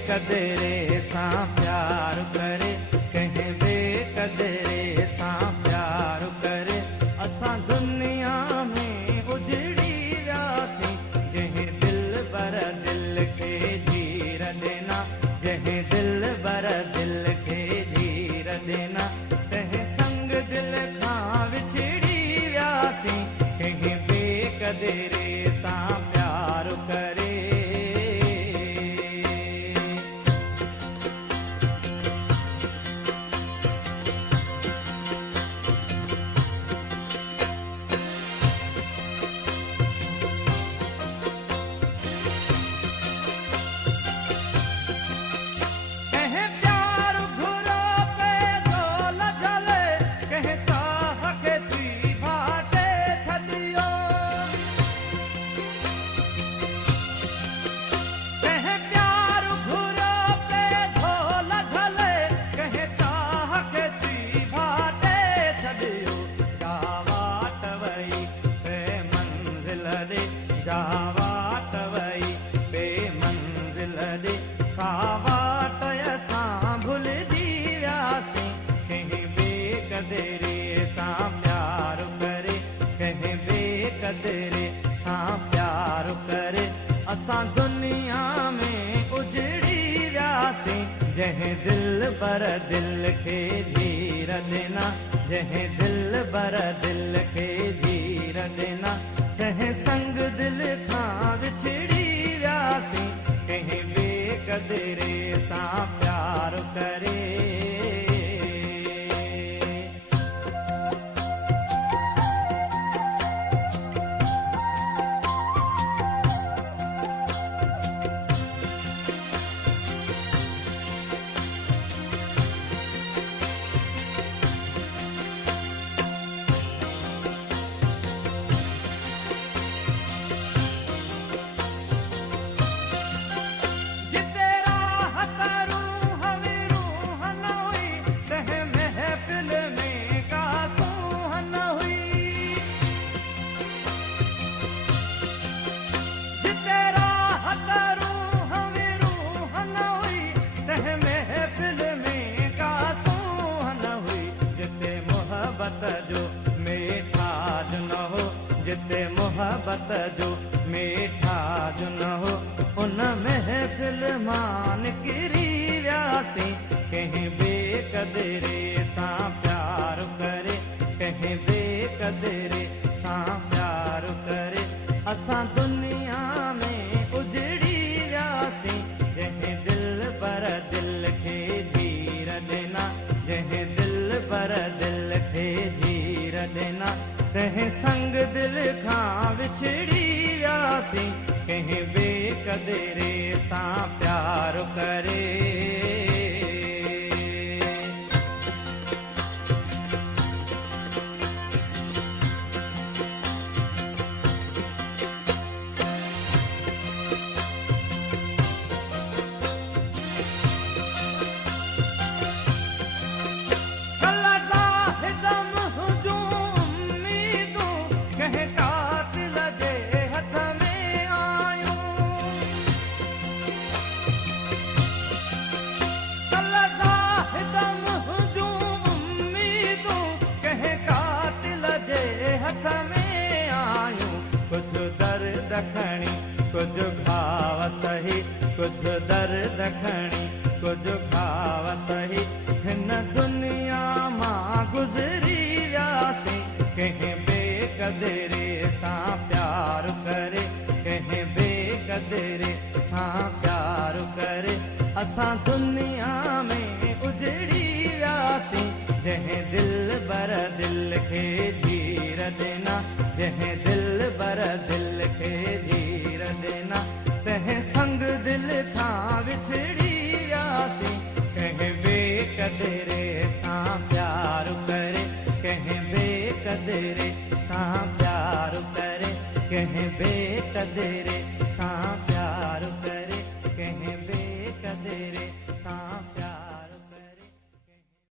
बेकदरे सां प्यार करे, कंहिं बेकदरे सां प्यार करे। असां दुनिया में उजड़ी वियासीं, जंहिं दिल बर दिल खे जीर देना, जंहिं दिल बर दिल खे जीर देना। तंहिं संग दिल खां विछड़ी वियासीं, कंहिं बेकदरे सां प्यार करे। जावात वई बेमंजिल रे, सावात असां भुलिजी वियासीं, कंहिं बेकदरे सां प्यार करे, कंहिं बेकदरे सां प्यार करे। असां दुनिया में उजड़ी वियासीं, जंहिं दिल बर दिल खे जीर देना, जंहिं दिल बर दिल खे जीर देना। तंहिं संग दिल खां विछड़ी वियासीं, कंहिं बेकदरे सां प्यार करे। जो मीठा जो न हो, जिते मोहब्बत जो मीठा जो न हो, उन महफिल मां निकिरी वियासीं, कंहिं बेकदरे सां प्यार करे, कंहिं बेकदरे सां प्यार करे। असां दुनिया में उजड़ी वियासीं, जंहिं दिल बर दिल खे जीर देना, जंहिं दिल बर दिल खे जीर देना। तंहिं संग दिल खां विछड़ी वियासीं, कंहिं बेकदरे सां प्यार करे। कुझु दर्द खणी कुझु घाव सही, कुझु दर्द खणी कुझु घाव सही। हिन दुनिया मां गुज़री वियासीं, कंहिं बेकदरे सां प्यार करे, कंहिं बेकदरे सां प्यार करे। असां दुनिया में उजड़ी वियासीं, जंहिं दिल बर दिल खे